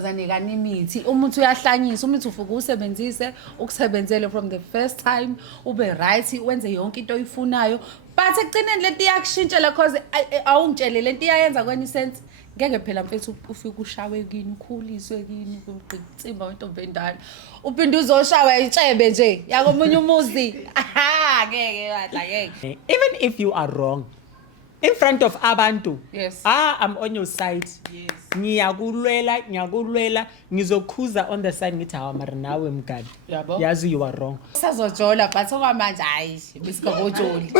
Zanikana imithi umuthi uyahlanyisa umuthi ufuka usebenzise ukusebenzele from the first time ube right wenze yonke into oyifunayo but ekugcineni lento iyakushintshela cause awungitshele lento iyayenza kweni sense ngeke phela mfethu ufike ushawe kini ukhuliswe kini ugcitsimba wentombi endala uphinde uzoshawa itshebe nje yakomunye umuzi ngeke badla ngeke even if you are wrong in front of abantu yes I'm on your side yes ngiyakulwela ngizokhuza on the side ngithi hawa mara nawe mgadi yabo yazi you are wrong sazojola but okwamanje hayi bisikabojoli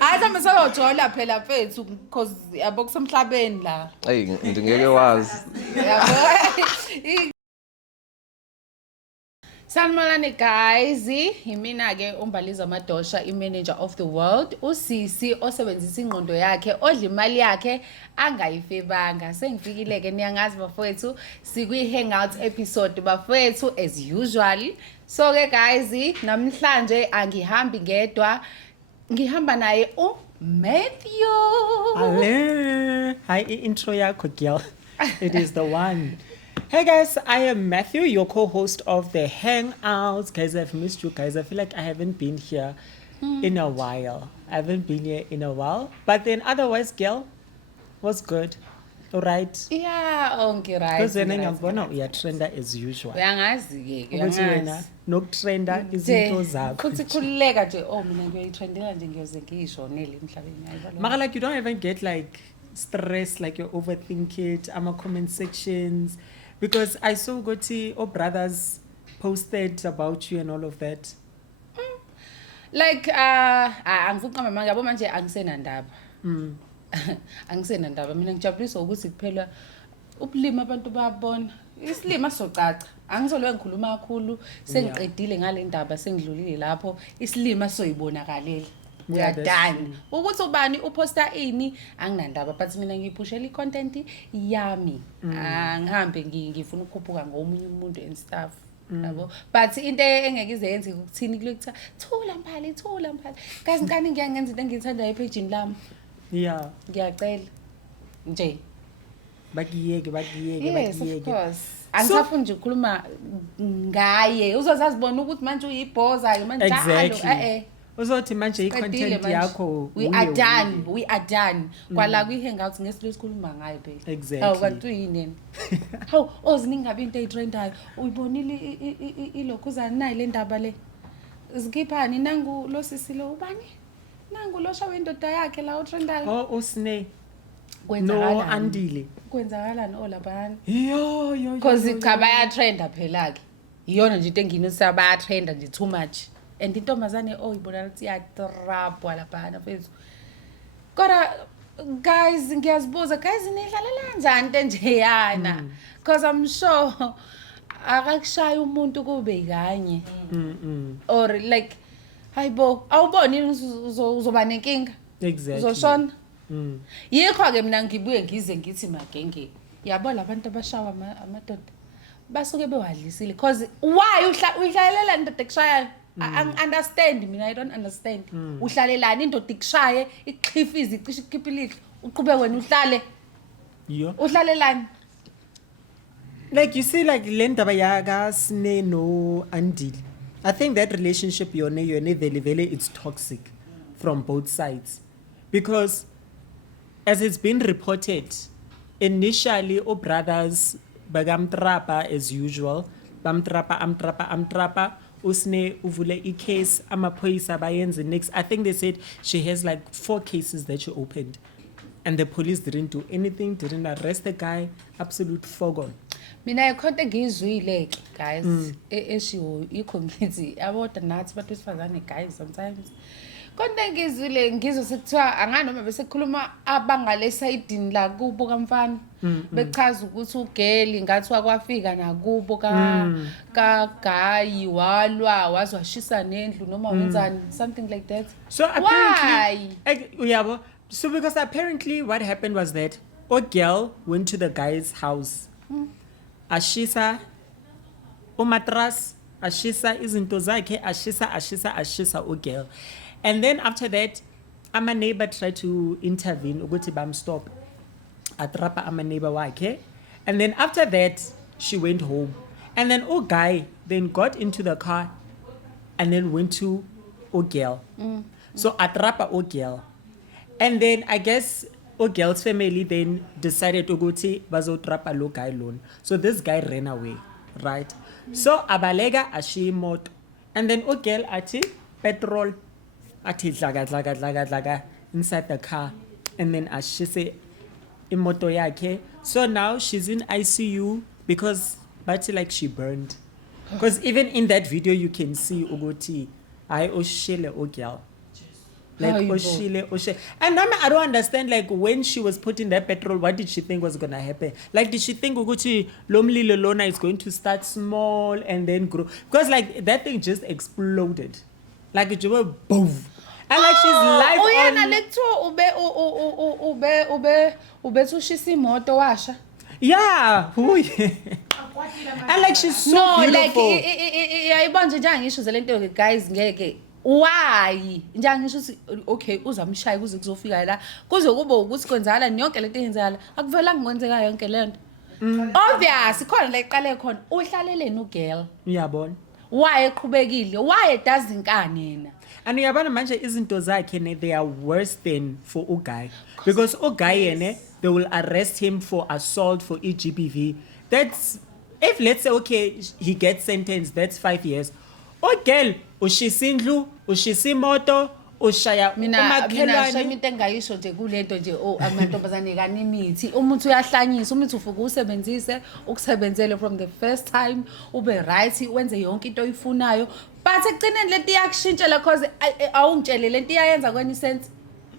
Aza sazojola phela mfethu because yabo kusemhlabeni la hey ngeke wazi yabo Sanibonani guys, yimina ke uMbaliza Madosha, i-manager of the world, usisi osebenzisa ingqondo yakhe, odla imali yakhe angayifebanga. Sengifikile ke niyangazi bafowethu, sikwi hangout episode bafowethu as usual. So ke guys, namhlanje angihambi ngedwa, ngihamba naye uMatthew. Ale, hi intro yakho girl. It is the one. Hey guys, I am Matthew, your co-host of the Hangouts. Guys, I've missed you guys. I feel like I haven't been here in a while. I haven't been here in a while. But then otherwise, girl, was good. All right. Yeah, okay, right. Because when I'm born, we are trender as usual. Uyangazi ke, Ukuthi wena nokutrenda izinto zakho. Futhi khulileka nje mina ngiyoyitrendela nje ngiyoze ngishonele emhlabeni ayibona. Mara like you don't even get like stress like you overthink it. I'm a comment sections. Because I saw Goti or brothers posted about you and all of that. Like angifuni qamba manje yabo manje angisenandaba. Angisenandaba mina ngijabulisa ukuthi kuphela ubulima abantu bayabona. Isilima socaca. Angizolwe ngikhuluma kakhulu sengiqedile ngale ndaba sengidlulile lapho isilima soyibonakalele. Uyadani ukuthi ubani uposta ini anginandaba but mina ngiphushela icontent yami angihambe ngifuna ukukhuphuka ngomunye umuntu and stuff yabo but into engeke izenze ukuthini kulokutha thula mphali guys ngani ngiyangenza into engiyithanda epage lami Yeah ngiyacela nje bakiyeke yes of course angisafuni nje ukukhuluma ngaye uzozazibona ukuthi manje uyibhoza manje njalo uzothi manje i-content yakho we are done kwala kwi-hangout ngesilesikhuluma ngayo phela exactly kanti uyini hawu oziningi ngabe into eyitrendayo uyibonile ilokhuzana nayo le ndaba le zikiphani nangu lo sisi lo ubani nangu lo shawe indoda yakhe la utrendayo usne no andile kwenzakalani olabani yo because cha bayatrenda phela ke iyona nje into enginisaba bayatrenda nje too much and intombazane oyibona ukuthi iyatrapwa lapha mfethu kodwa guys ngiyazibuza guys nidlalela kanjani into nje yana because I'm sure akakushaya umuntu kube kanye or like hayibo awuboni uzoba nenkinga exactly uzoshona yikho ke mina ngibuye ngize ngithi magenge yabo labantu abashawa amadoda basuke bewadlisile because why uhlalela indoda ekushaya I understand mina I don't understand uhlalelani indoda ikushaye iqhifize icishe ikhipha ilihlo uqhubeke wena uhlale uhlalelani like you see like le ndaba yaka Sne no Andile I think that relationship yone vele it's toxic from both sides because as it's been reported initially brothers bagamtrapa as usual bamtrapa usne uvule case amaphoyisa bayenze next I think they said she has like 4 cases that she opened and the police didn't do anything, didn't arrest the guy, absolute foregone. Mina ikhonto ngizwile ke guys eshiwo icommunity aboda nathi abantu besifazane guys sometimes konke ngizwile ngizwe sekuthiwa anganoma bese kukhuluma abangale sayidini la kubo kamfana bechaza ukuthi ugeli ngathi wakwafika nakubo ka guy walwa wazwashisa nendlu noma wenzani something like that so apparently uyabo so because apparently what happened was that a girl went to the guy's house ashisa umatras ashisa izinto zakhe ashisa ugirl and then after that ama neighbor tried to intervene ukuthi bam stop atrapa ama neighbor wakhe And then after that, she went home. And then guy then got into the car and then went to girl. So atrapa girl. And then I guess girl's family then decided to go to bazotrapa lo guy loan. So this guy ran away, right? So abalega ashimoto. And then girl ati petrol ati dlaga inside the car. And then ashise imoto yakhe. So now she's in ICU because but like she burned. Because even in that video you can see Uguti I oshile girl. Like Oshile. And now I don't understand like when she was putting that petrol, what did she think was gonna happen? Like did she think Uguti Lomli Lolona is going to start small and then grow? Because like that thing just exploded. Like it was boom. And like she's live Oh yeah, on... na lekuthiwa ube ushisa imoto washa. Yeah, who? And like she's so No, beautiful. like yayibona nje ngisho zelento ke guys ngeke. Why? Ngisho ukuthi okay uzamshaya kuze kuzofika la. Kuze kube ukuthi kwenzala yonke lento eyenzala. Akuvela ngikwenzeka yonke lento. Obvious, khona la iqale khona. Uhlaleleni ugirl. Uyabona? Why eqhubekile? Why edazi inkani yena? And uyabona manje izinto zakhe they are worse than for guy because guy yene they will arrest him for assault for EGBV. That's if let's say okay he gets sentenced that's 5 years. Girl ushisa imoto ushaya mina into engayisho nje kulento nje amantombazane kanimithi umuntu uyahlanyisa umuntu ufuka usebenzise ukusebenzele from the first time ube right wenze yonke into oyifunayo but ekugcineni lento iyakushintshela because awungitshele lento iyayenza kweni sense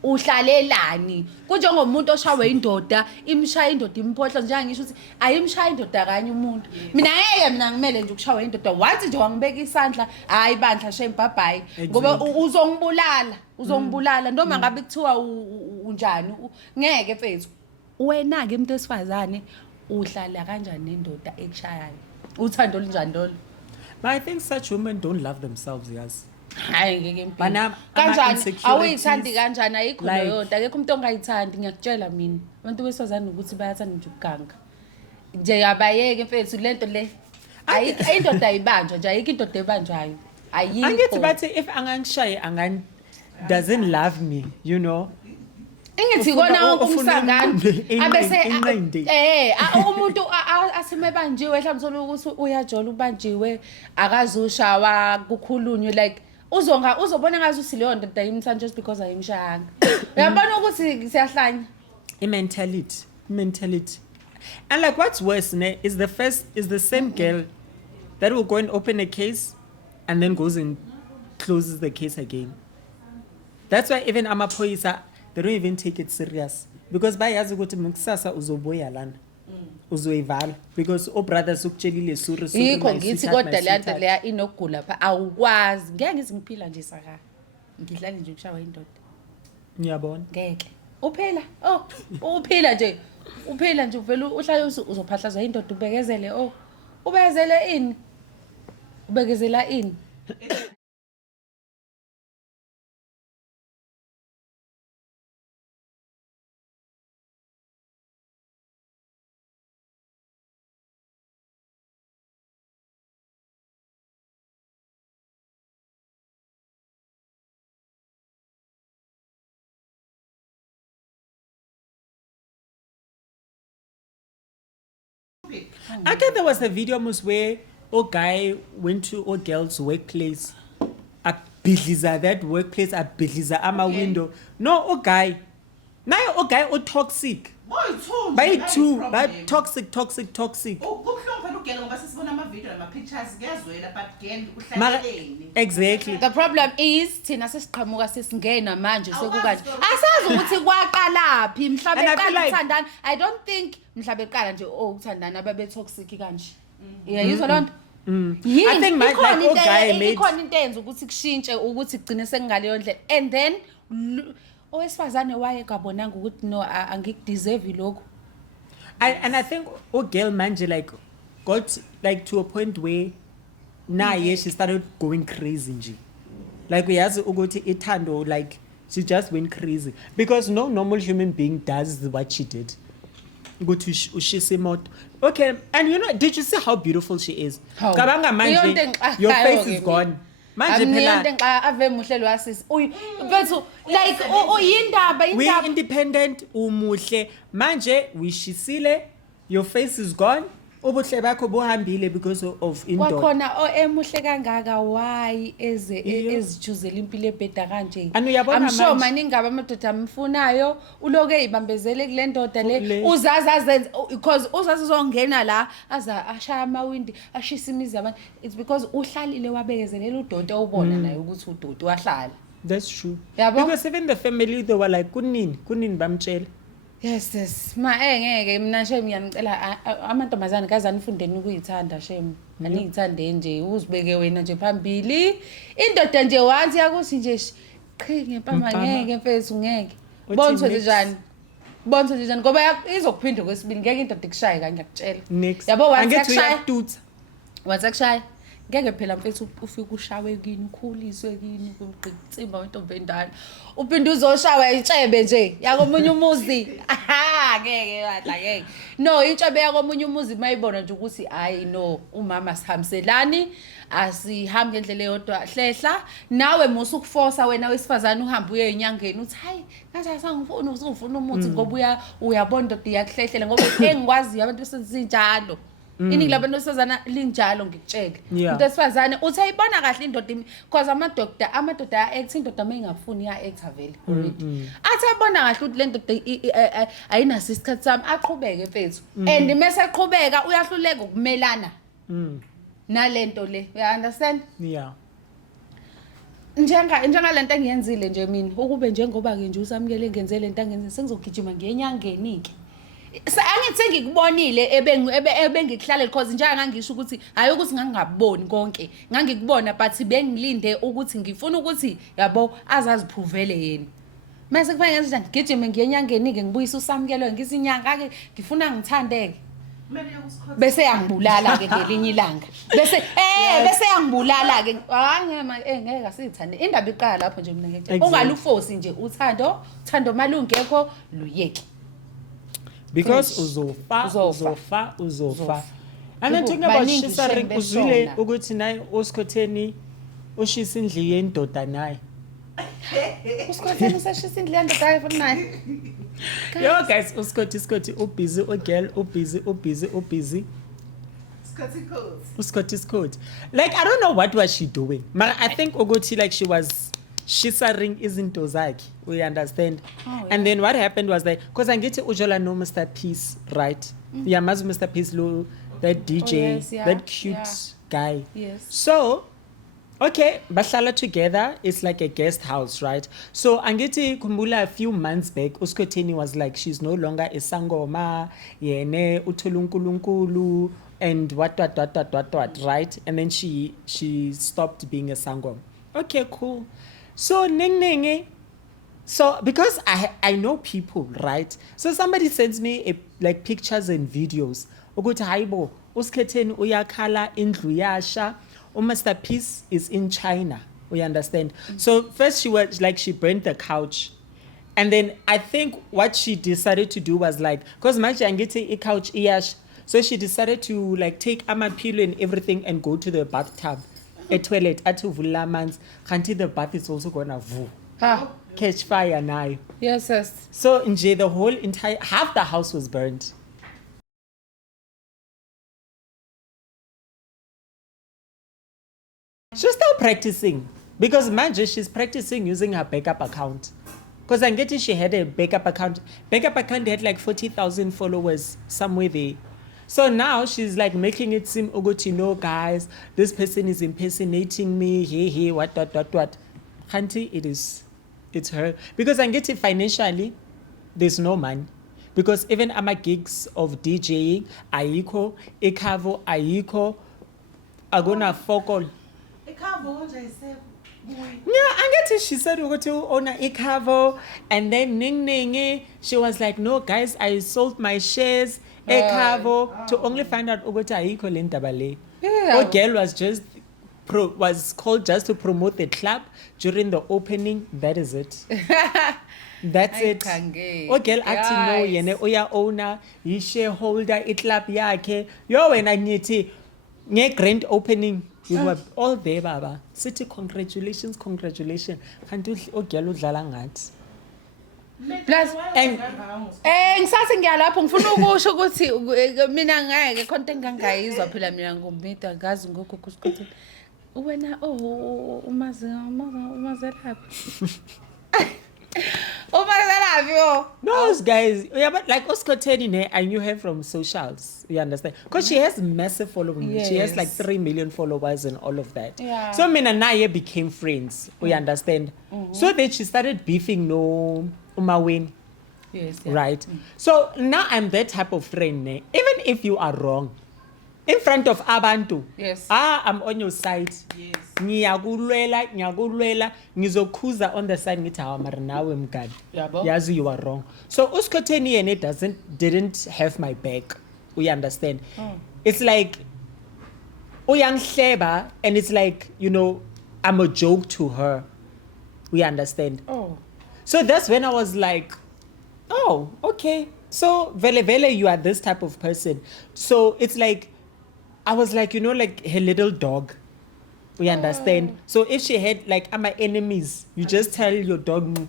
uhlalelani kunjengomuntu oshawe indoda imshaya indoda imphohlo njenga ngisho ukuthi ayimshaya indoda kanye umuntu mina ngimele nje ukushawa indoda wathi nje wangibeka isandla hayi bandla shembhabhayi ngoba uzongibulala noma ngabe kuthiwa unjani ngeke mfethu wena ke umuntu esifazane uhlala kanjani nendoda ekushayayo uthando olunjani lolo. But I think such women don't love themselves, yes. Hayi ngeke impilo kanjani awuyithandi kanjani ayikho leyo nto akekho umuntu ongayithandi ngiyakutshela mina abantu besifazane ukuthi bayathanda nje ukuganga nje abayeke mfethu lento le ayikho indoda ayibanjwa nje ayikho indoda ebanjwayo ayikho angithi bathi if angangishaye doesn't love me you know Ingithi kona wonke umsangano abese umuntu asimebanjiwe mhlawumbe ukuthi uyajola ubanjiwe akazushawa kukhulunywe like uzobona ngathi usileyo ndoda yimthanda just because ayimshayanga uyabona ukuthi siyahlanya mentality and like what's worse is the same girl that will go and open a case and then goes and closes the case again. That's why even amaphoyisa they don't even take it serious because bayazi ukuthi mkusasa uzobuya lana uzoyivala because brothers ukutshelile suri yikho ngithi kodwa lento leya inokugula pha awukwazi ngeke ngiziphila nje saka ngidlala nje ukushawa indoda ngiyabona ngeke uphila nje uvela uhlala uzophahlaza indoda ubekezele ubekezela ini I guess there was a video where guy went to girl's workplace. Abhidliza that workplace, abhidliza ama window. No, guy. Now guy toxic. By two, but toxic. Exactly. The problem is thina sesiqhamuka sesingena manje sekukanje asazi ukuthi kwaqalaphi mhlabe eqala ukuthandana I don't think mhlabe eqala nje ukuthandana ababe toxic kanje yizwa lonto I think my guy made ikhona into enza ukuthi kushintshe ukuthi kugcine sengaleyo ndlela and then owesifazane waye kabonanga ukuthi no angikudeserve lokho and I think girl manje like got like to a point where she started going crazy nje like uyazi ukuthi ithando like she just went crazy because no normal human being does what she did ukuthi ushisa imoto. Okay, and you know, did you see how beautiful she is? Hawu. Cabanga Iyonto manje engixakayo your face ke is mina. gone. Manje Amniyonto phela ave muhle lo asisi. Bethu like yindaba we indaba. independent umuhle manje wishisile, your face is gone. Ubuhle bakho buhambile because of indoda. Kwakhona emuhle kangaka why Iyo. ezijuzela impilo ebheda kanje. Anu uyabona I'm sure manje- maningi amadoda amfunayo uloke eyibambezele kule ndoda le Kule. uzazi because uzazi uzongena la aza ashaya amawindi ashisa imizi yabantu. It's because uhlalile wabekezelela udoda ubona naye ukuthi udoda wahlala. That's true. Yabo? Because even the family they were like kunini bamtshela. Yes ma ngeke mina shem ngiyanicela amantombazane kazani ufundeni ukuyithanda shem aniyithande nje uzibeke wena nje phambili indoda nje once yakuthi nje qhi ngempama Mpama. ngeke mfethu ngeke Uthi bonke next. njani ngoba izokuphinda kwesibili ngeke indoda ikushaye kanye ngiyakutshela Next. yabo once Angithi yakushaya uyatutha. once yakushaya ngeke phela mfethu ufike ushawe kini ukhuliswe kini kugcitsimba wentombi endala uphinde uzoshawa itshebe nje yakomunye umuzi aha ngeke badla ngeke no itshebe yakomunye umuzi mayibona nje ukuthi hayi no umama sihambiselani asihambe ngendlela eyodwa hlehla nawe musu kuforsa wena wesifazane uhambe uye enyangeni uthi hayi ngathi asangifuna uzufuna umuthi ngoba uyabona ndoda iyakuhlehlela ngoba engikwaziyo abantu besenzinjalo iningi labantu besifazana linjalo ngikutshela Yeah. umuntu wesifazane uthi ayibona kahle indoda because amadoda ya-act indoda uma ingafuni iya-acta vele already athi ayibona kahle ukuthi le ndoda ayinaso isikhathi sami aqhubeke mfethu and mese eqhubeka uyahluleka ukumelana nalento le uya-understand Yeah. njengalento engiyenzile nje mina ukube njengoba-ke nje usamukele ngenze lento angenzile sengizogijima ngenyangeni-ke angithi sengikubonile ebengikuhlalela because njenga ngangisho ukuthi hayi ukuthi ngangingaboni konke ngangikubona but bengilinde ukuthi ngifuna ukuthi yabo azaziphuvele yena mase kufanele ngenze njani ngigijime ngenyangeni-ke ngibuyise usamukelwe ngisi inyanga-ke ngifuna ngithandeke bese yangibulala-ke ngelinye ilanga bese yangibulala-ke ngeke asiyithande indaba iqala lapho nje mina ngeke Exactly. ungalufosi nje uthando malungekho luyeke Because Finish. uzofa. And then Yebo, talking about baningi shisaring shem uzwile beshona. ukuthi naye uSkhotheni ushisa indlu yendoda naye. usikhotheni usashisa indlu yandodayo futhi naye Yo guys, uSkhothi ubusy, ogirl ubusy. Uskhoti's code. Like I don't know what was she doing. But I think ukuthi like she was shisaring izinto zakhe. We understand. Oh, yeah. And then what happened was that because angithi ujola no Mr. Peace, right? Yeah, mazu Mr. Peace lo that DJ, yes, yeah, that cute yeah. guy. Yes. So okay, bahlala together. It's like a guest house, right? So angithi kumbula a few months back, uSkhotheni was like she's no longer a sangoma, yene uthulunkulunkulu and what, right? And then she stopped being a sangoma. Okay, cool. So ning. So because I know people, right? So somebody sends me like pictures and videos. Ukuthi hayibo, uSkhotheni uyakhala indlu yasha. Mr. Peace is in China. We understand. So first she was like she burnt the couch. And then I think what she decided to do was like, because manje angithi I couch iyash. So she decided to like take pillow and everything and go to the bathtub. A toilet, atuvula mans. Kanti the bath is also gonna catch fire now. yes So nje the whole entire half the house was burned. She's still practicing because manje she's practicing using her backup account. Because I'm getting she had a backup account. Backup account had like 40,000 followers somewhere there. So now she's like making it seem, no guys, this person is impersonating me. Hey, what. Hanti, it's her. Because I'm getting financially, there's no money. Because even ama gigs of DJing, Aiko, Ekavo, Aiko, are gonna focus. Yeah, angithi she said ukuthi ona ikhavo and then ning she was like no guys I sold my shares ekhavo to only find out ukuthi ayikho le ndaba le. Yeah. Girl was just was called just to promote the club during the opening. That is it. That's it. Ayikhangeli. Girl athi no Guys. yena uya owner, yi shareholder iclub yakhe. Yo wena ngithi nge grand opening we were all there baba. Sithi congratulations. Kanti girl udlala ngathi. Plus And ngisathi ngiyalapho ngifuna ukusho ukuthi mina ngeke konke engangayizwa phela mina ngomita ngazi ngokuthi ukuthi wena umazelaphi. Umazelaphi yo. no, guys, yeah, but like Oskoteni, ne, I knew her from socials. You understand? Because she has massive following. She has like Yes. 3 million followers and all of that. Yeah. So me and Naya became friends. You understand? So then she started beefing no Umawen, Yes. Yeah. right? So now I'm that type of friend. Ne? Even if you are wrong, in front of abantu, Yes. I'm on your side. Yes. Ngiyagulwela ngizokhuza on the side ngithi hawa mara nawe mngani Yabo. yazi you are wrong. So Uskoteni and it didn't have my back. We understand. It's like uyangihleba and it's like, you know, I'm a joke to her. We understand. Oh. So that's when I was like, oh, okay. So vele you are this type of person. So it's like I was like, you know, like her little dog. We understand. So if she had like my enemies, you just tell your dog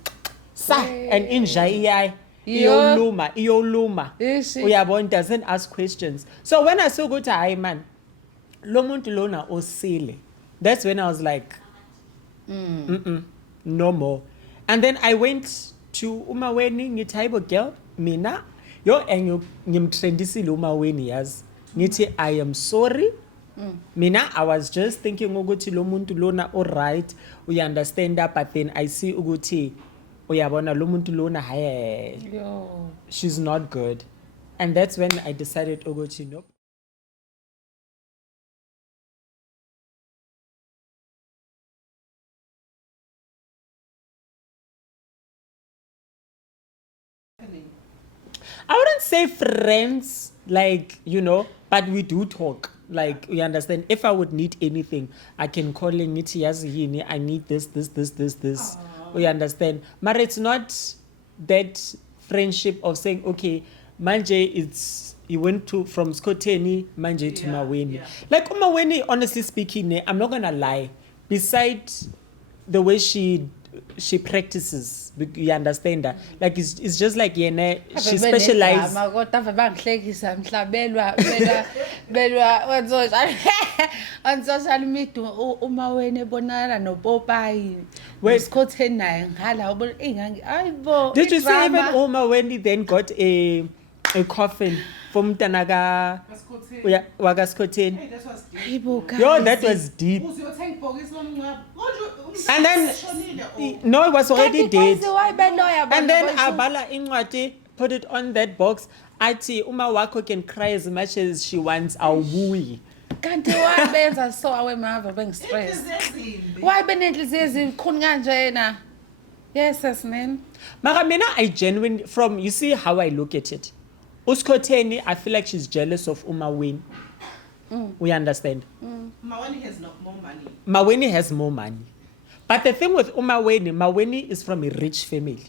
sa and inja iyoluma. Is she? Uyabona, doesn't ask questions. So when I saw go to hi man, lo muntu lona osile. That's when I was like, no more. And then I went to Umaweni ngithi hayibo girl mina yo ngimtrendisile Umaweni yazi. Ngithi I am sorry. Mina I was just thinking ukuthi lo muntu lona all right, we understand that, but then I see ukuthi uyabona lo muntu lona haye Yo. she's not good. And that's when I decided ukuthi nope. I wouldn't say friends, like, you know, but we do talk. Like, you understand? If I would need anything, I can call in it. I need this. We understand. But it's not that friendship of saying, okay, manje you went from Skoteni, manje to Maweni. Yeah. Like Maweni, honestly speaking, I'm not gonna lie. Besides the way she practices, you understand that? Like it's just like she specializes. Kodwa ave bangihlekisa mhlabelwa on social media Umaweni ebonana noPopayi. Wait. Skoteni naye ngala ubona ingangi ayibo. Did you see even Maweni then got a coffin from Tanaga Waga Skoteni? Hey, that was deep. Ayibo guys. Yo, that was deep. Uziyothenga ibhokisi lomncwabo. And then no, it was already dead. And then Abala Inwati put it on that box. Ati Uma Wako can cry as much as she wants. Awui. Kanti wabenza so awemava bengistress. Why benenhliziyo ezikhuni kanjena? Yes, man. Maramina, I genuinely, from, you see how I look at it. Uskoteni, I feel like she's jealous of Umaweni. We understand. Maweni has more money. Maweni has more money. But the thing with Maweni is from a rich family.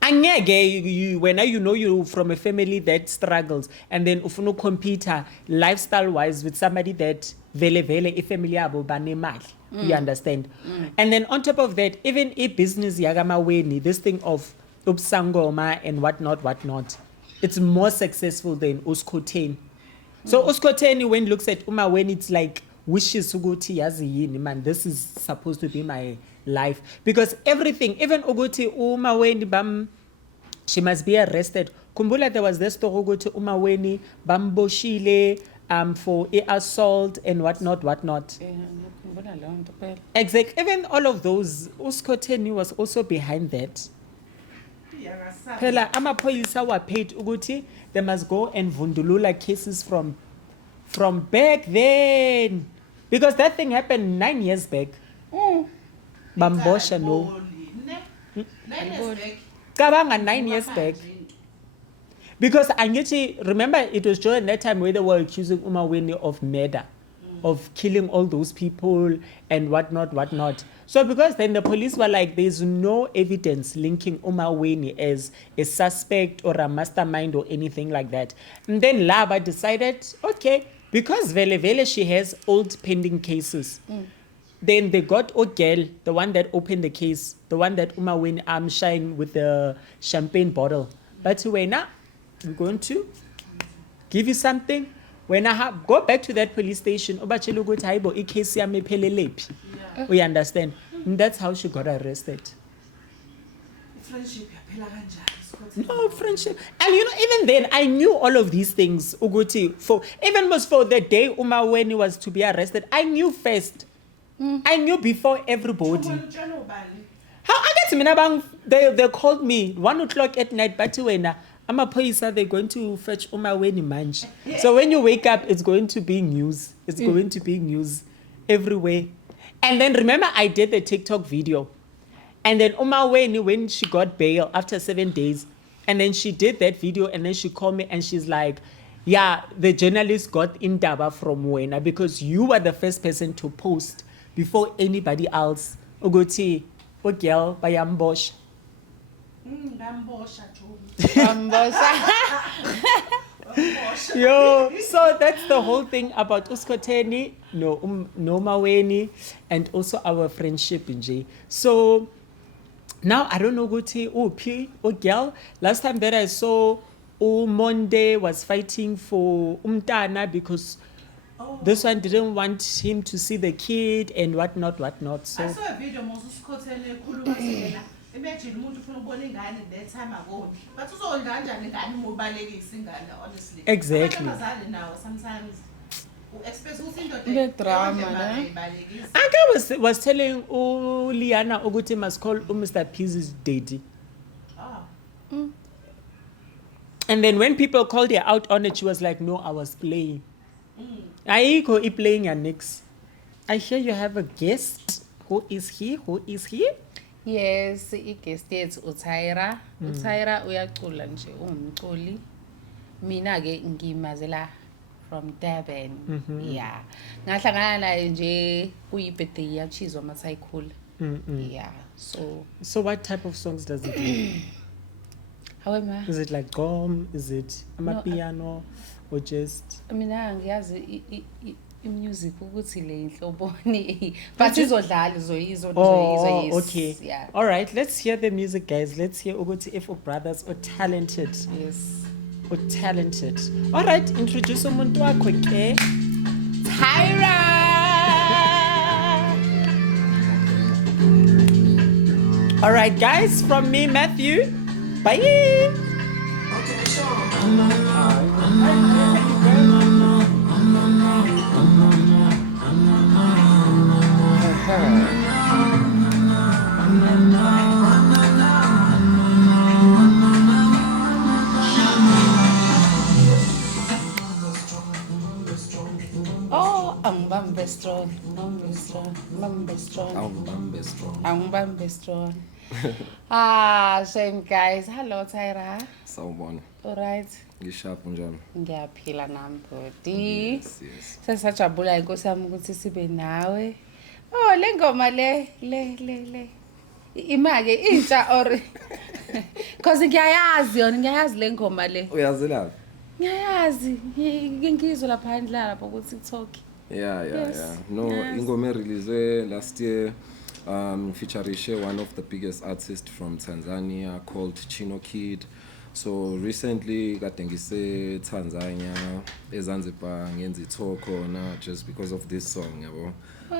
Angeke when you know you from a family that struggles and then ufuna compete lifestyle wise with somebody that vele family yabo banemali. You understand? And then on top of that, even a business yaga Maweni, this thing of Upsangoma and whatnot, it's more successful than Uskoteni. So Uskoteni, when looks at Umaweni, it's like wishes Uguti yazi yini man, this is supposed to be my life. Because everything, even Uguti Umaweni bam, she must be arrested. Kumbula, there was this story Uguti Umaweni bam boshile for assault and whatnot. Exactly. Even all of those, Uskoteni was also behind that. Phela amaphoyisa were paid ukuthi they must go and vundulula cases from back then, because that thing happened 9 years back. Bambosha no. 9 years back. Kabanga 9 years back. Because Angichi, remember it was during that time where they were accusing Umaweni of murder. of killing all those people and whatnot. So because then the police were like, there's no evidence linking Umaweni as a suspect or a mastermind or anything like that. And then Laba decided, okay, because Vele she has old pending cases. Then they got Ogel, the one that opened the case, the one that Umaweni shined with the champagne bottle. But when I'm going to give you something. When I go back to that police station, obachelo ukuthi hayibo icase yami iphelelepi. We understand. And that's how she got arrested. Friendship yaphela kanjani? No friendship. And even then, I knew all of these things. Uguti, even was for the day Umaweni was to be arrested, I knew first. I knew before everybody. How I get to they called me 1:00 at night, but when amaphoyisa they're going to fetch Umaweni manje. So when you wake up, it's going to be news. It's going to be news everywhere. And then remember, I did the TikTok video. And then Umaweni, when she got bail after 7 days, and then she did that video, and then she called me and she's like, yeah, the journalist got indaba from Wena because you were the first person to post before anybody else. Uguti, Ogel, Bayambosh. Yo, so that's the whole thing about Uskoteni, Maweni, and also our friendship in J. So now I don't know Guti, P or girl. Last time that I saw Monde was fighting for Umtana because this one didn't want him to see the kid and whatnot. So I saw a video Moses Kotene Kulu. Imagine umuntu ufuna ukubona ingane that time ago. But uzondla kanjani ingane mobalekisa ingane honestly. Exactly. Abazali now sometimes expect ukuthi indoda The drama, ne? ibalekisa. was telling Liana Oguti must call Mr. P's daddy. And then when people called her out on it, she was like, no, I was playing. I go playing your next. I hear you have a guest. Who is he? Yes, i-guest yethu uTyra. uTyra uyacula nje ungumculi. Mina ke ngimazela from Durban. Yeah. Ngahlangana naye nje kuyi-birthday yachizwa masayikhula. Yeah. So what type of songs does it do? How am I? Is it like gom? Is it amapiano or just? Mina ngiyazi music ukuthi le inhloboni but izodlala izoyizo yes. Okay. Yeah. All right, let's hear the music, guys. Let's hear ukuthi if brothers are talented. Yes. Or talented. All right, introduce umuntu wakho ke. Tyra. All right, guys, from me, Matthew. Bye. Oh, angibambe strong. Shame guys. Hello Tyra. Sawubona. All right. Ngishapha njalo. Ngiyaphila nami body. Yes. Sesajabula inkosi yami ukuthi sibe nawe. Oh, le ngoma le. Imake intsha or cause ngiyayazi le ngoma le. Uyazela? Ngiyayazi. Ngizwe lapha endlala lapha ku TikTok. Yeah. No, ingoma released last year. Featuring one of the biggest artists from Tanzania called Chino Kid. So recently got ngise Tanzania eZanzibar ngenza talk khona just because of this song yabo.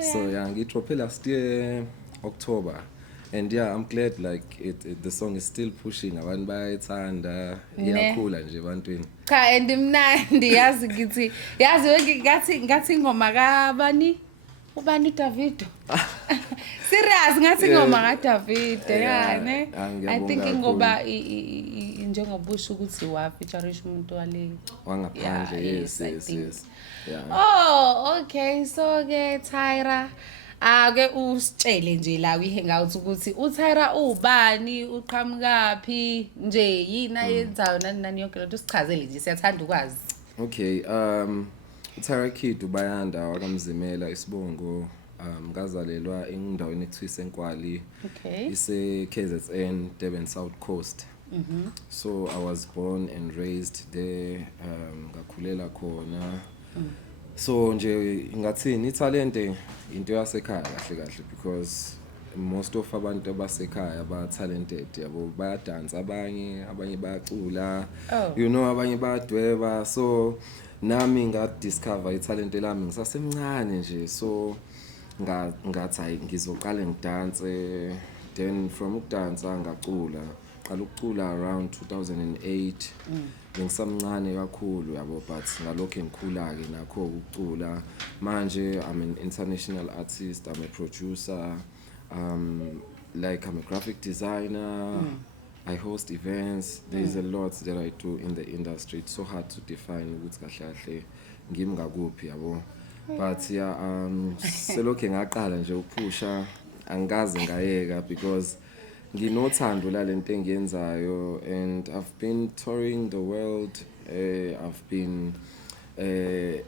So ngidrophe last year October. And I'm glad like the song is still pushing abantu bayayithanda iyakhula nje ebantwini. Cha and imnandi yazi ngithi ngathi ingoma kabani ubani Davido. Serious ngathi ngoma kaDavido yani. I think ngoba njengoba usho ukuthi wa featuring umuntu wale wangaphandle. Yes. Yeah. Oh, okay. So ke Tyra ake usitshele nje la kwi hangout ukuthi uTyra ubani uqhamukapi nje yini ayenzayo nani yonke lento sichazele nje siyathanda ukwazi. Okay, Tara Kid ubayanda wakamzimela isibongo ngazalelwa endaweni ekuthiwa Senkwali Okay. ise KZN Durban South Coast. So I was born and raised there ngakhulela khona. So nje ngathini italente into yasekhaya kahle because most of abantu abasekhaya ba talented yabo bayadansa abanye bayacula you know abanye bayadweba so nami ngadiscover italente lami ngisasemncane nje so ngathi hayi ngizoqala ngidanse then from ukudansa ngacula qala ukucula around 2008 bengisamncane kakhulu yabo but ngalokho engikhula ke nakho ukucula manje I'm an international artist, I'm a producer, like I'm a graphic designer, I host events. There's a lot that I do in the industry. It's so hard to define ukuthi kahle kahle ngimi ngakuphi yabo but yeah selokho ngaqala nje ukuphusha angikaze ngayeka because nginothando lalento engiyenzayo and I've been touring the world. I've been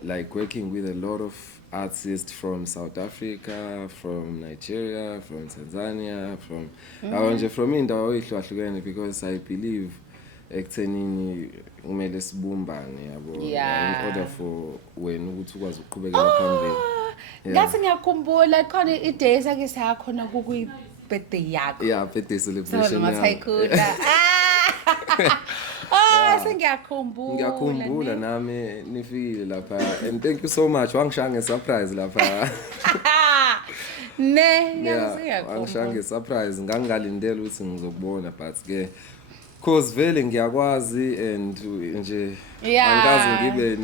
like working with a lot of artists from South Africa, from Nigeria, from Tanzania, from indawo ehlukahlukene because I believe ekuthenini kumele sibumbane yabo in order for wena ukuthi ukwazi ukuqhubekela phambili. Ngathi ngiyakhumbula khona i-days ake sakhona birthday yakho. Yeah, birthday celebration. Mathayikula. Sengiyakhumbula. Ngiyakhumbula nami nifile lapha and thank you so much wangishaya ngesurprise lapha. Wangishaya ngesurprise ngangalindela ukuthi ngizokubona but ke cause vele ngiyakwazi and nje angikaze ngibe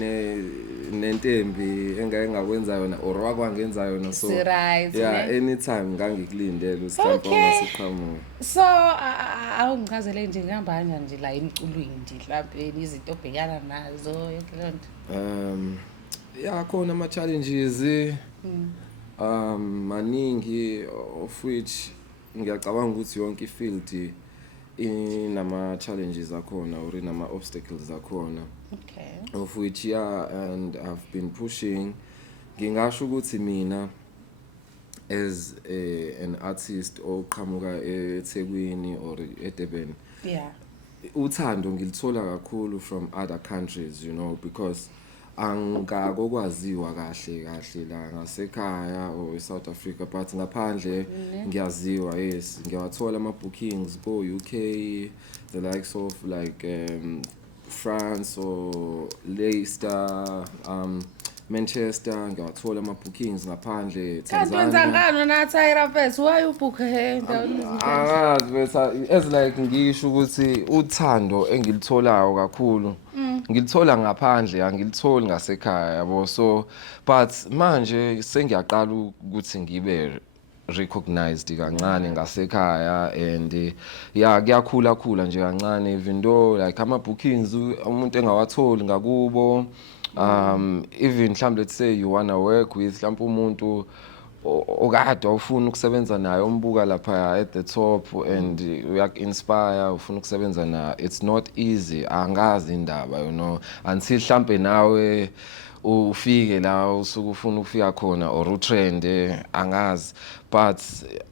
nentembi engakwenza yona or wakwangenza yona so anytime ngangikulindela usihlamba ngasiqhamuka. So awungichazele nje ngihamba kanjani nje la emculweni nje mhlawumbe izinto obhekana nazo yonke lonto. Khona ama challenges maningi of which ngiyacabanga ukuthi yonke ifield inama challenges akhona or inama obstacles akhona. Okay. Of which and I've been pushing. Ngingasho ukuthi mina as an artist oqhamuka eThekwini or eDurban. Uthando ngilithola kakhulu from other countries, you know, because angakokwaziwa kahle la ngasekhaya or South Africa but ngaphandle ngiyaziwa yes ngiyawathola ama bookings go UK, the likes of like France or Leicester, Manchester ngiyawathola ama bookings ngaphandle Tanzania. Kanti ngano na Tyra Banks why you book her as like ngisho ukuthi uthando engilitholayo kakhulu ngilithola ngaphandle angilitholi ngasekhaya yabo so but manje sengiyaqala ukuthi ngibe recognized kancane ngasekhaya and kuyakhula nje kancane even though like ama bookings umuntu engawatholi ngakubo even mhlawumbe let's say you wanna work with mhlawumbe umuntu okade ufuna ukusebenza naye umbuka lapha at the top and uyak-inspire ufuna ukusebenza naye it's not easy angazi indaba you know until mhlambe nawe ufike la usuku ufuna ukufika khona or utrend angazi but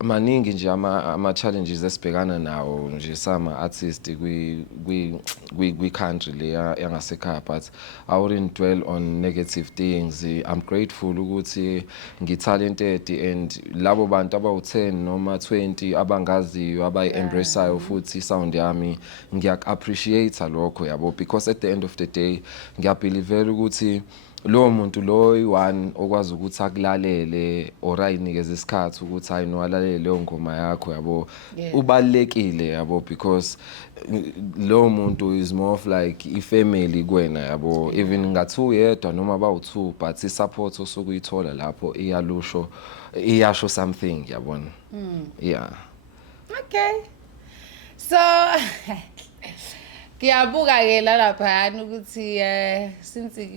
maningi nje ama challenges esibhekana nawo nje sama artist kwi country le yangasekhaya but I wouldn't dwell on negative things. I'm grateful ukuthi ngitalented and labo bantu abawu10 noma 20 abangaziyo abayi-embraceayo futhi sound yami ngiyak-appreciate lokho yabo because at the end of the day ngiyabelieve ukuthi lo muntu lo i1 okwazi ukuthi akulalele or ayinikeze isikhathi ukuthi hayi no alalele leyo ngoma yakho yabo ubalekile yabo because lo muntu is more of like ifamily kuwena yabo even ngathi uyedwa noma bawu2 but isupport osukuyithola lapho iyasho something yabona. Okay so Ngiyabuka ke lapha ukuthi since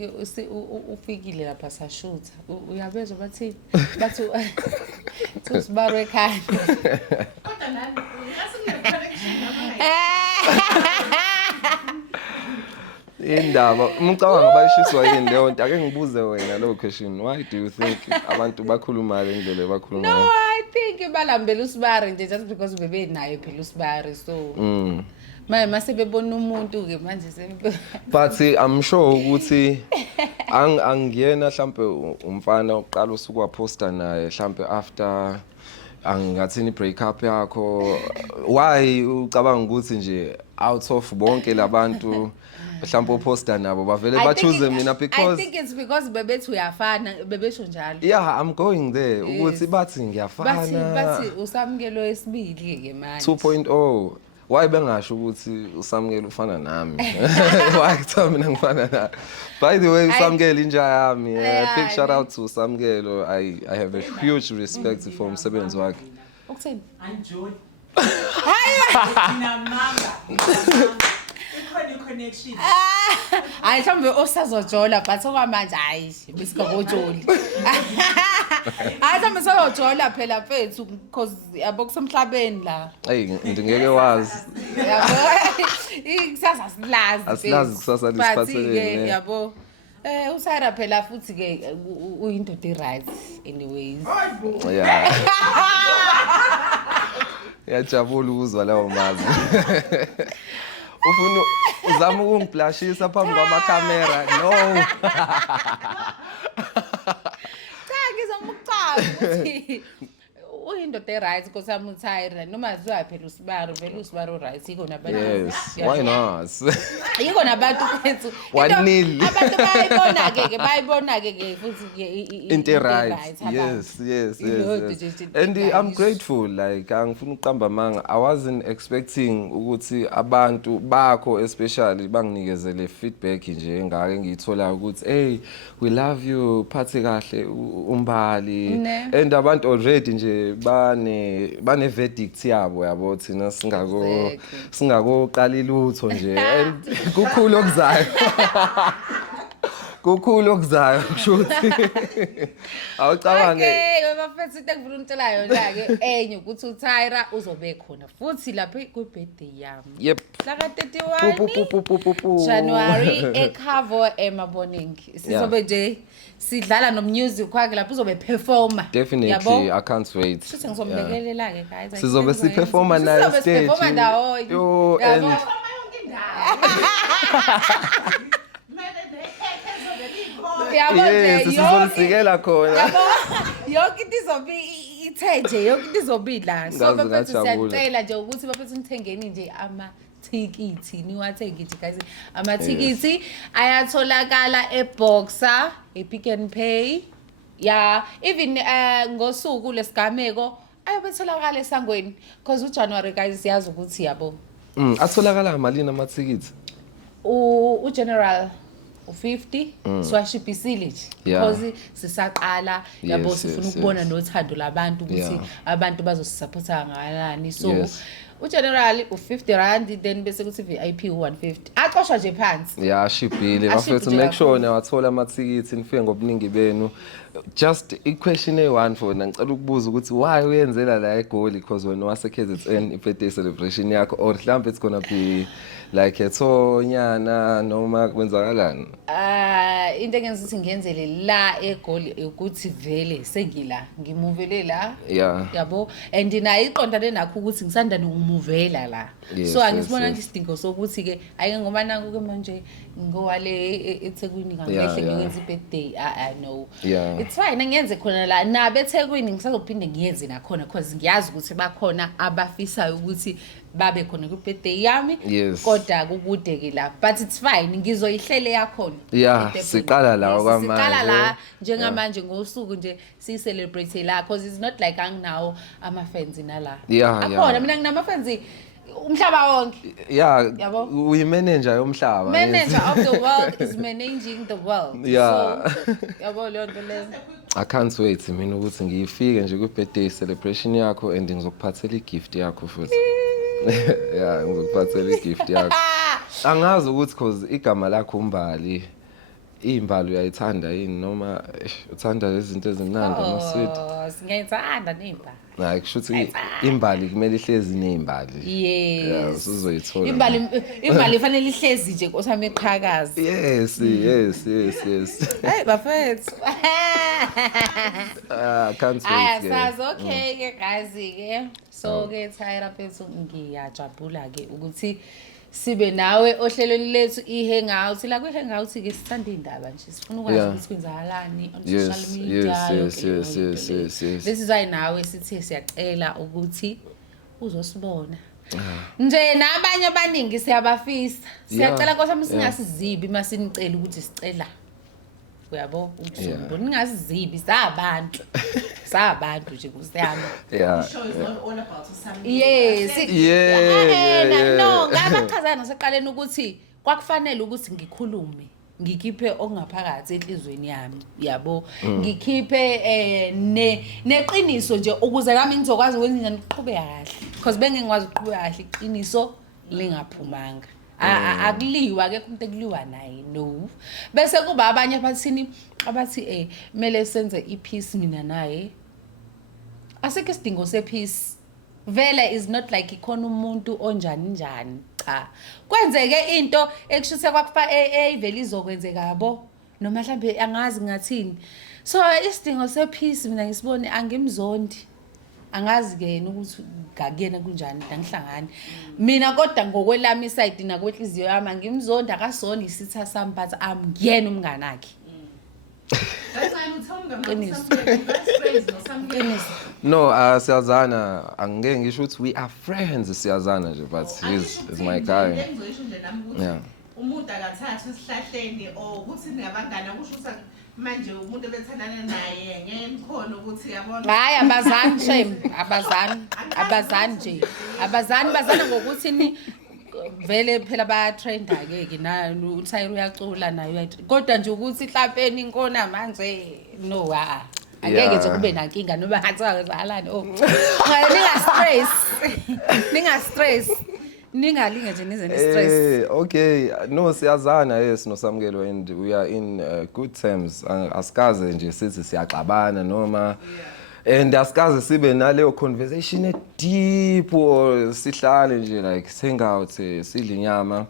ufikile lapha sashutha uyabezwa bathi tusibaro ekhaya Kodwa nami asingene connection indaba umcabanga bayishiswa yini leyo nto ake ngibuze wena lo question why do you think abantu bakhuluma ngendlela bakhuluma No, I think balambela usibari nje just because bebenayo phela usibari so mase bebona umuntu ke manje but I'm sure ukuthi angiyena mhlambe umfana oqala usuku waposta naye mhlambe after angathini break up yakho why ucabanga ukuthi nje out of bonke labantu mhlawumbe uposta nabo bavele bachoose mina because I think it's because bebethi uyafana bebesho njalo yeah I'm going there ukuthi bathi ngiyafana bathi usamukelo esibili ke manje 2.0 why bengasho ukuthi usamukelo ufana nami why kuthiwa mina ngifana naye by the way usamukelo inja yami big shout out to usamukelo I have a huge respect for umsebenzi wakhe ukuthini Enjoy. Hayi manga. Connection. Hayi mhlawumbe osazojola but okwamanje hayi besikabojoli. Hayi mhlawumbe sazojola phela mfethu because yabo kusemhlabeni la. hey ngeke wazi Yabo ikusasa silazi. Asilazi kusasa lisiphathelene. Yabo usayira phela futhi ke uyindoda right anyways. yeah yajabula ukuzwa lawo mazi ufuna uzama ukungiblashisa phambi kwamakhamera no Cha ngizomchaba ukuthi uyindoda right because I'm tired noma aziwa phela usibaro vele usibaro right yiko nabantu yes why not yiko nabantu kwethu Wanili. abantu bayibona ke futhi ke into right yes and I'm grateful like angifuna uqamba amanga I wasn't expecting ukuthi abantu bakho especially banginikezele feedback nje ngake ngiyithola ukuthi hey we love you phathe kahle umbali and abantu already nje bane verdict yabo yabo thina singakoqala ilutho nje and kukhulu okuzayo kukhulu okuzayo kushuthi awucabange okay bafethu into engifuna ukutshela yona ke enye ukuthi uTyra uzobe khona futhi lapha ku birthday yami yep la ka 31 January ekhavo emaboning sizobe nje sidlala no music kwakhe lapho uzobe performer definitely I can't wait futhi ngizomlekelela ke guys sizobe si performer nayo stage yo and yes sizosikela khona yonke into izobe ithenje yonke into izobe la so bafethu siyacela nje ukuthi bafethu nithengeni nje tikiti niwathenge nje guys amatikiti ayatholakala eBoxer ePick n Pay yeah even ngosuku lesigameko ayobetholakala esangweni because uJanuary guys siyazi ukuthi yabo atholakala malini amatikiti uGeneral u50 swashiphisile nje because sisaqala yabo sifuna ukubona nothando labantu ukuthi abantu bazosupporta ngalani so uGeneral u50 rand then bese kuthi VIP u150 aqoshwa nje phansi shibhile bafethu make sure wathola amatikiti nifike ngobuningi benu just a question a1 for ngicela ukubuza ukuthi why uyenzela la eGoli because wena wase KZN i-birthday celebration yakho or mhlawumbe it's gonna be like ethonyana noma kwenzakalani into engenza ngiyenzele la eGoli ukuthi vele sengila ngimuvele la yabo and naye iqondane nakho ukuthi ngisanda ngumuvela la so angisibona ngisidingo sokuthi ke ayike ngoba nanku ke manje ngowale eThekwini ngangehle ngenza i-birthday no it's fine ngiyenze khona la nabe eThekwini ngisazophinde ngiyenze nakhona because ngiyazi ukuthi bakhona abafisayo ukuthi babe khona ku birthday yami kodwa kukude ke la but it's fine ngizoyihlele yakhona siqala la kwamanje siqala la njengamanje ngosuku nje si celebrate la because it's not like anginawo ama fans nala akhona mina nginama fans umhlaba wonke uyi manager yomhlaba manager of the world is managing the world so yabo leyo nto leyo I can't wait mina ukuthi ngifike nje ku birthday celebration yakho and ngizokuphathela igift yakho futhi ngizokuphathela igift yakho angazi ukuthi cause igama lakho umbali imbali uyayithanda yini noma uthanda lezi zinto ezimnandi ama sweet ngiyayithanda nembali like kushuthi imbali kumele ihlezi nezimbali yeah Yes. uzoyithola Imbali ifanele ihlezi nje nkosami eqhakaza. yes Hey bafethu. can't Aya wait sazi okay ke guys ke. So ke Tyra phethu ngiyajabula ke ukuthi sibe nawe ohlelweni lethu ihangout la ku hangout ke sithanda indaba nje sifuna ukwazi Yeah. ukuthi kwenzakalani on Yes, social media yes, yonke yes, leyo yes, nto leyo. yes, yes. This is why nawe sithe siyacela ukuthi uzosibona nje nabanye abaningi siyabafisa siyacela kwasami singasizibi masinicela ukuthi sicela uyabo umthombo ningasizibi sabantu nje kusiyami yeah Show is not all about something. yes yeah. no ngabachazana seqaleni ukuthi kwakufanele ukuthi ngikhulume ngikhiphe okungaphakathi enhlizweni yami yabo ngikhiphe neqiniso nje ukuze nami ngizokwazi ukwenza njani uqhubeka kahle because bengingikwazi uqhubeka kahle iqiniso lingaphumanga akuliwa akekho umuntu ekuliwa naye no bese kuba abanye abathi kumele senze ipeace mina naye asekho isidingo sepeace vele is not like ikhona umuntu onjani njani cha kwenzeke into ekushuthe kwakufa evela izokwenzeka yabo noma mhlambe angazi ngathini so isidingo sepeace mina ngisibone angimzondi angazi ke ukuthi ngakuyena kunjani angihlangani mina kodwa ngokwelami iside nakwehliziyo yami ngimzonda akasona isitha sami but ngiyena umngane wakhe That's why I'm telling them something best friends or something. no siyazana angeke ngisho ukuthi we are friends siyazana nje but he's my guy Ngizoyisho nje nami ukuthi yeah umuntu akathatha isihlahleni or ukuthi ningabangana kusho ukuthi manje umuntu ebethandana naye ngeke nikhona ukuthi yabona hayi abazani shame abazani nje bazana ngokuthi ni vele phela bayatrenda ke na uThayira uyacula nayo kodwa nje ukuthi mhlawumbe inkona manje no angeke nje kube nankinga noba ngathiwa kwezalani ninga stress ningalinge nje nize ne-stress okay no siyazana yes nosamukelo and we are in good terms asikaze nje sithi siyaxabana noma and asikaze sibe naleyo conversation deep or sihlale nje like hangout sidle inyama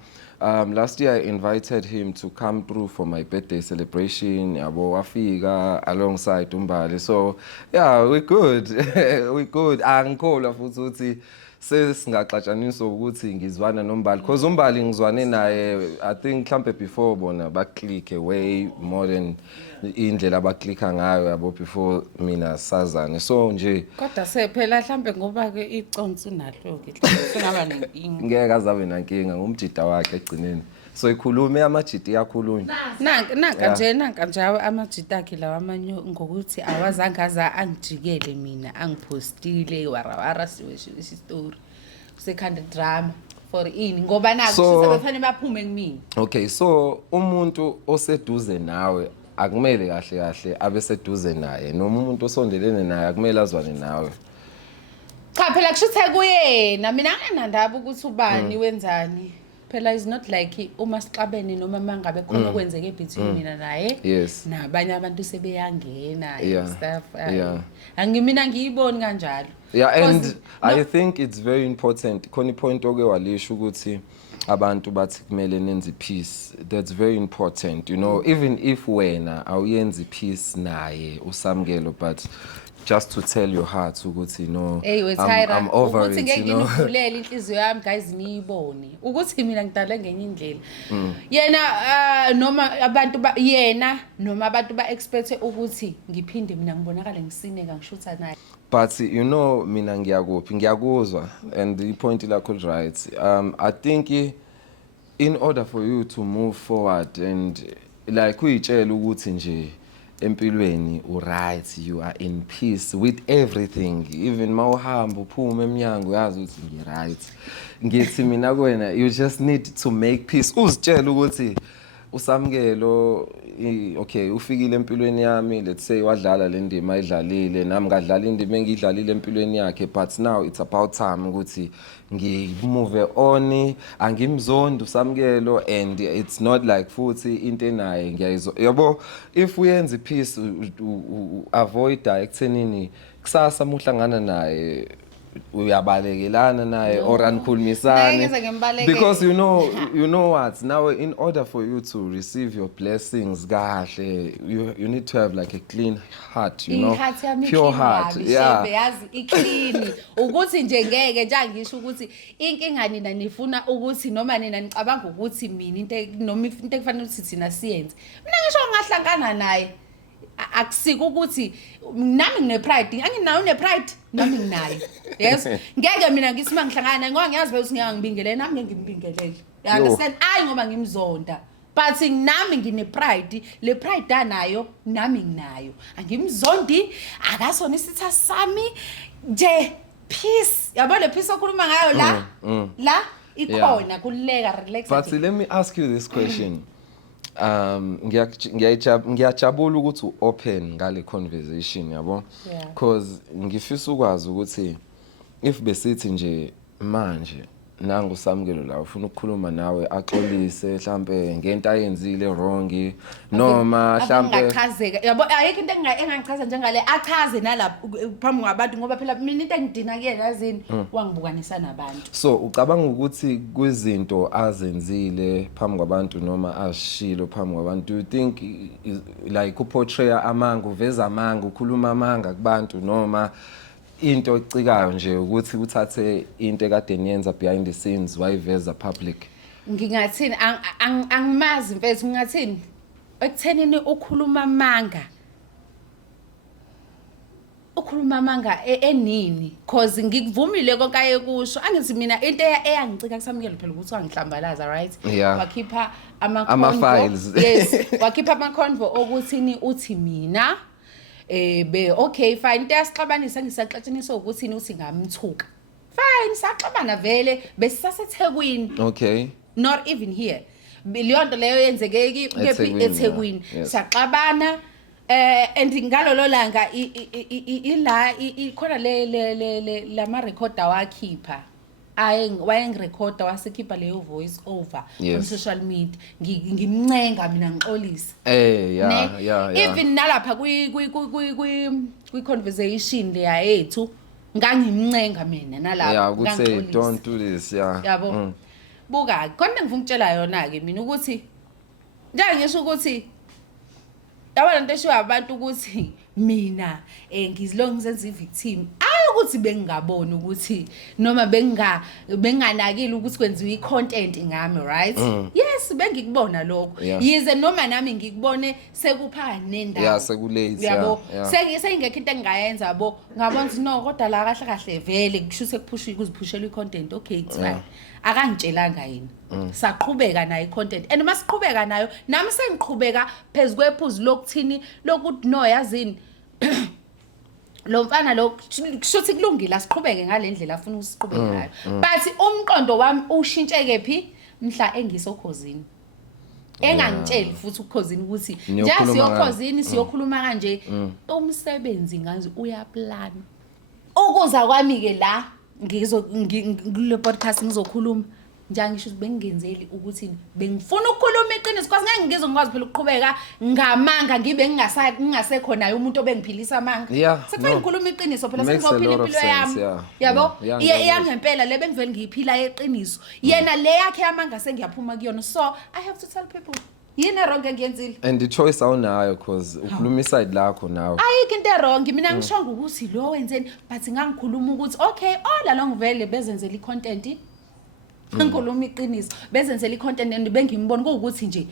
last year I invited him to come through for my birthday celebration yabo wafika alongside umbali so yeah we good angikholwa futhi ukuthi sesingaxatshaniswa ukuthi ngizwana nombali because umbali ngizwane naye I think mhlambe before bona ba click way more than indlela abaklikha ngayo yabo before mina sazane so nje kodwa sephela mhlambe ngoba ke iconsi nalo ke singaba nenkinga ngeke azabe nankinga ngumjida wakhe egcineni so ikhulume amajidi yakhulunywa nanka nje amajida akhe lawa amanyo ngokuthi awazange aza angijikele mina angipostile warawara siwesho isistory sekhanda drama for ini ngoba naku sisebefanele baphume kumina okay so umuntu oseduze nawe akumele kahle abe seduze naye noma umuntu osondelene naye akumele azwane nawe cha phela kushuthe kuyena mina anginandaba ukuthi ubani wenzani phela is not like uma sixabene noma mangabe khona okwenzeke between mina naye yes nabanye abantu sebeyangena stuff yeah angimina ngiyiboni kanjalo yeah and I think it's very important khona ipoint oke walisho ukuthi abantu bathi kumele nenze peace that's very important you know even if wena awuyenzi peace naye usamukelo but just to tell your heart ukuthi no I'm over ukuthi it ngeke you know ngivulele inhliziyo yami guys niyibone ukuthi mina ngidala ngenye indlela yena noma abantu yena noma abantu ba expect ukuthi ngiphinde mina ngibonakala ngisineka ngishutha naye but you know mina ngiyakuzwa and the point lakho right I think in order for you to move forward and like uyitshela ukuthi nje empilweni right you are in peace with everything even mawuhamba uphuma eminyango yazi ukuthi ngi right ngithi mina kuwena you just need to make peace uzitshela ukuthi usamkelo okay ufikile empilweni yami, let's say wadlala le ndima ayidlalile nami ngadlala indima engidlalile empilweni yakhe, but now it's about time ukuthi ngimove on, angimzondi usamkelo, and it's not like futhi into enaye ngiyayizwa yabo. If uyenza ipeace avoid ekuthenini kusasa muhlangana naye uyabalekelana naye or anikhulumisane, because you know what, now in order for you to receive your blessings kahle, you need to have like a clean heart, you know, pure heart. Yeah, yazi iclean ukuthi nje ngeke nje ngisho ukuthi inkinga nina nifuna ukuthi noma nina nicabanga ukuthi mina into noma into ekufanele ukuthi thina siyenze, mina ngisho ngahlangana naye akusiko ukuthi nami ngine pride, anginayo ne pride nami nginayo. Yes, ngeke mina ngithi mangihlangana naye ngoba ngiyazi ukuthi ngeke ngibingelele, nami ngeke ngimbingelele. You understand? Ayi ngoba ngimzonda, but nami ngine pride, le pride anayo nami nginayo. Angimzondi, akasona isitha sami nje peace. Yabo le peace okhuluma ngayo la ikhona kuleka relax. But let me ask you this question. Ngiyajabula ukuthi uopen ngale conversation yabo, because ngifisa ukwazi ukuthi if besithi nje manje nangu usamkelo la ufuna ukukhuluma nawe axolise mhlambe ngento ayenzile wrong noma mhlambe ngachazeka yabo, ayikho into engangichaza njengale achaze nalapha phambi kwabantu ngoba phela mina into engidina kuyena yazini wangibukanisa nabantu. So ucabanga ukuthi kwizinto azenzile phambi kwabantu noma ashilo phambi kwabantu, do you think like uportray amanga, uveza amanga, ukhuluma amanga kubantu, noma into ecikayo nje ukuthi uthathe into ekade niyenza behind the scenes wayiveza public? Ngingathini angimazi mfethu, ngingathini ekuthenini ukhuluma amanga enini, cause ngikuvumile konke ayekusho. Angithi mina into eyangicika kusamkelo phela ukuthi wangihlambalaza, right? Wakhipha ama-files. Yes, wakhipha ama-convo okuthini uthi mina okay fine, into yasixabanisa ngisaxatshanisa ukuthi uthi ngamthuka. Fine, saxabana vele besisaseThekwini. Okay. Not even here. Leyo nto leyo yenzeke eThekwini. Saxabana and ngalolo langa ila ikhona le lama recorder wakhipha. Wayengirecorda wasekhipha leyo voice over on social media, ngimncenga mina ngixolisa. Even nalapha kwi conversation leya yethu ngangimncenga mina nalapha ukuthi don't do this. Yabo buka konke ngifuna ukutshela yona ke mina ukuthi nje ngisho ukuthi yabona into eshiwa abantu ukuthi mina ngizilonga ngizenza ivictim, ukuthi bengingabona ukuthi noma benganakile ukuthi kwenziwe icontent ngami, right? Yes, bengikubona lokho. Yize noma nami ngikubone sekuphakathi nendawo. Sekulate. Yabo, sengingekho into engayenza yabo, ngabona ukuthi no kodwa la kahle vele kushuse kuziphushela icontent. Okay, it's fine. Akangitshelanga yini. Saqhubeka nayo icontent, and masiqhubeka nayo nami sengiqhubeka phezulu kwephuzu lokuthini lokuthi no yazini lo mfana lo kushuthi kulungile asiqhubeke ngalendlela afuna usiqhubeke ngayo, but umqondo wami ushintsheke phi mhla engisokhosini, engangitsheli futhi ukhosini ukuthi nje siyokhosini siyokhuluma kanje. Umsebenzi ngazi uyaplana ukuza kwami ke la ngile podcast ngizokhuluma njangisho bengenzeli ukuthi bengifuna ukukhuluma iqiniso, because ngeke ngizokwazi phela ukuqhubeka ngamanga ngibe ngingasekho naye umuntu obengiphilisa amanga. Sekufanele ngikhuluma iqiniso phela sengizophila impilo yami. Yabo iyangempela le bengivele ngiyiphila yeqiniso, yena le yakhe amanga sengiyaphuma kuyona. So I have to tell people yini wrong engiyenzile, and the choice awunayo because ukhuluma iside lakho nawe. Ayikho into wrong, mina ngishonga ukuthi lo wenzeni, but ngangikhuluma ukuthi okay all along vele bezenzela icontent, ngikhuluma iqiniso bezenzela icontent and bengimbona ukuthi nje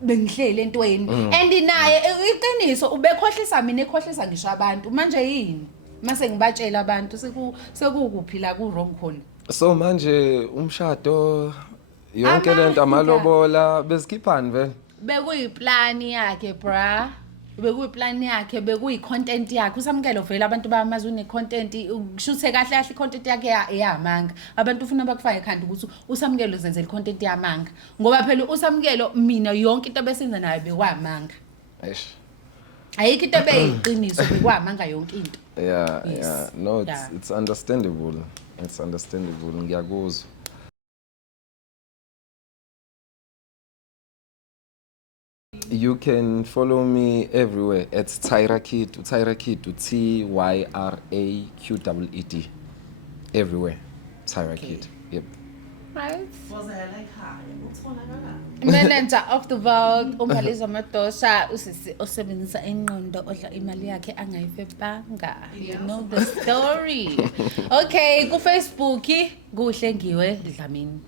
bengihlele entweni, and naye iqiniso ubekhohlisa mina ekhohlisa ngisho abantu. Manje yini mase ngibatshela abantu sekukuphila ku wrong khona. So manje umshado yonke lento amalobola bezikhiphani vele bekuyiplani yakhe bra. bekuyiplan yakhe bekuyi-content yakhe usamukelo vele abantu bayamazi une-content ushuthe kahle kahle i-content yakhe eyamanga abantu ufuna bakufake ekhanda ukuthi usamukelo uzenzela i-content yamanga ngoba phela usamukelo mina yonke into abesenza nayo bekwamanga Eish. ayikho into ebeyiqiniso bekwamanga yonke into Yeah, Yes. yeah. No, Yeah. it's understandable. It's understandable. Ngiyakuzwa. You can follow me everywhere at Tyra Kid. Tyra Kid, TYRAQEED. Everywhere. Tyra Kid. Yep. right Bozela ekhaya ukutholakala. manager of the world uMaliza Madosha usisi osebenzisa ingqondo odla imali yakhe angayifebanga you know the story okay ku Facebook kuhle ngiwe Dlamini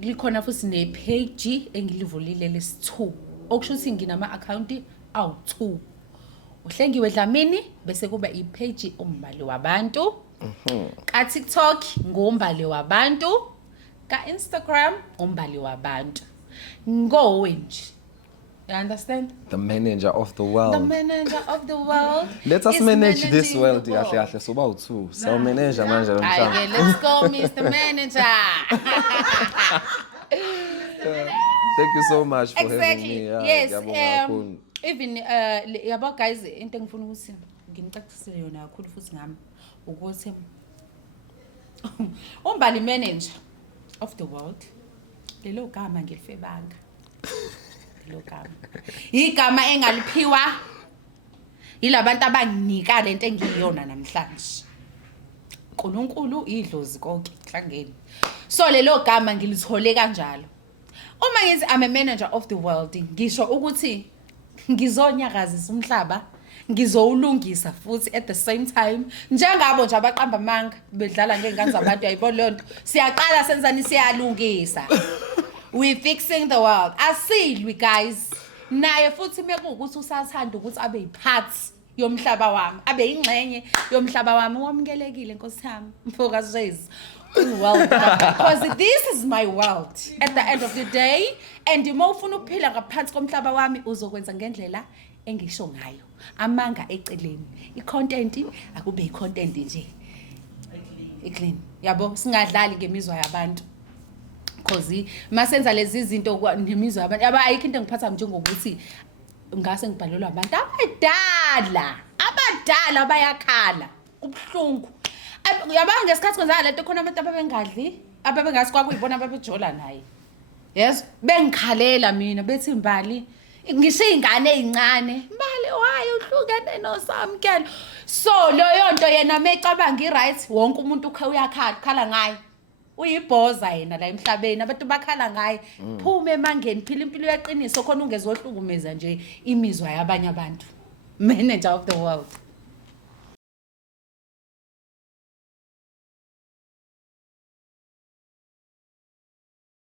likhona futhi ne page engilivulile lesi2 okusho ukuthi nginama account awu2 uhlengiwe Dlamini bese kuba ipage umbali wabantu ka TikTok ngombali wabantu ka Instagram umbali wabantu ngowe nje you understand The manager of the world. the manager of the world Let us is manage this managing world. the Kahle kahle so bawu2. So manager manje lo Okay, mhlanga. let's go Mr. Manager Thank you so much for having exactly me. Yeah, yes ngiyabonga kakhulu. even yabo guys into engifuna ukuthi nginicacisele yona kakhulu futhi ngami ukuthi umbali manager of the world lelo gama ngilifebanga lelo gama igama engaliphiwa yilabantu abanginika lento engiyona namhlanje uNkulunkulu idlozi konke hlangeni so lelo gama ngilithole kanjalo uma ngithi I'm a manager of the world ngisho ukuthi ngizonyakazisa umhlaba ngizowulungisa futhi at the same time njengabo nje abaqamba amanga bedlala ngengane zabantu ayibona leyo nto siyaqala senzani siyalungisa we fixing the world asilwi guys naye futhi mekuwukuthi usathanda ukuthi abe yipart yomhlaba wami abe ingxenye yomhlaba wami wamukelekile Nkosi yami mfokazi Jesus world because this is my world at the end of the day and uma ufuna ukuphila ngaphansi komhlaba wami uzokwenza ngendlela engisho ngayo amanga eceleni icontent akube icontent nje eclean yabo singadlali ngemizwa yabantu because masenza lezi zinto nemizwa yabantu ayikho into engiphatha njengokuthi ngase ngibhalelwa abantu abadala bayakhala kubhlungu uyabanga ngesikhathi kwenzala lento khona abantu ababengadli ababengasi kwakuyibona ababejola naye yes bengikhalela mina bethi Mbali ngisho izingane ezincane Mbali waye uhlukene noSamkelo so leyo nto yena mecabanga iright wonke umuntu uyakhala ngaye uyibhoza yena la emhlabeni abantu bakhala ngaye phume emangeni phila impilo yaqiniso khona ungezohlukumeza nje imizwa yabanye abantu manager of the world